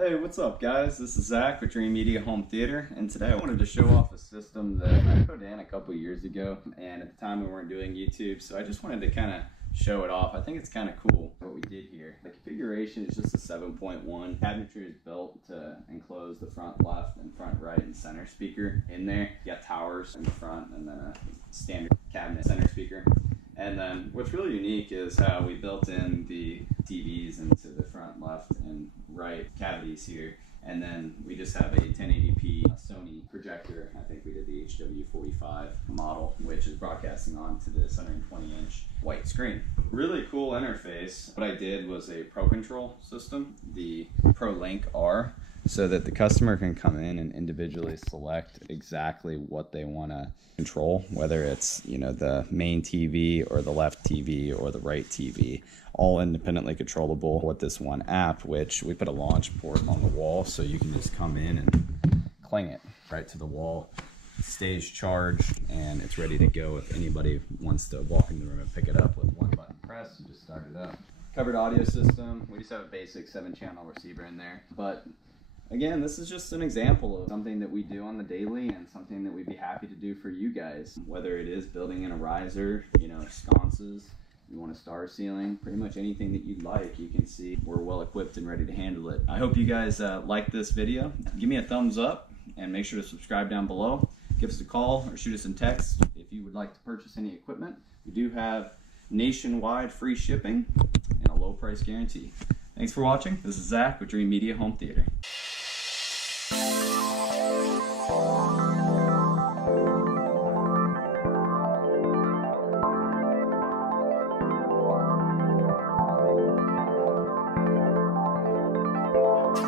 Hey, what's up guys? This is Zach with Dream Media Home Theater, and today I wanted to show off a system that I put in a couple years ago, and at the time we weren't doing YouTube, so I just wanted to kind of show it off. I think it's kind of cool what we did here. The configuration is just a 7.1. Cabinetry is built to enclose the front left and front right and center speaker in there. You got towers in the front and then a standard cabinet center speaker. And then what's really unique is how we built in the TVs into the front left and right cavities here. And then we just have a 1080p Sony projector. I think we did the HW45 model, which is broadcasting onto this 120-inch white screen. Really cool interface. What I did was a Pro Control system, the ProLink R, so that the customer can come in and individually select exactly what they want to control, whether it's, you know, the main TV or the left TV or the right TV, all independently controllable with this one app, which we put a launch port on the wall, so you can just come in and cling it right to the wall. It stays charged and it's ready to go if anybody wants to walk in the room and pick it up with one button press and just start it up. Covered audio system. We just have a basic 7-channel receiver in there, but again, this is just an example of something that we do on the daily and something that we'd be happy to do for you guys. Whether it is building in a riser, you know, sconces, you want a star ceiling, pretty much anything that you'd like, you can see we're well equipped and ready to handle it. I hope you guys like this video. Give me a thumbs up and make sure to subscribe down below. Give us a call or shoot us a text if you would like to purchase any equipment. We do have nationwide free shipping and a low price guarantee. Thanks for watching. This is Zach with Dream Media Home Theater.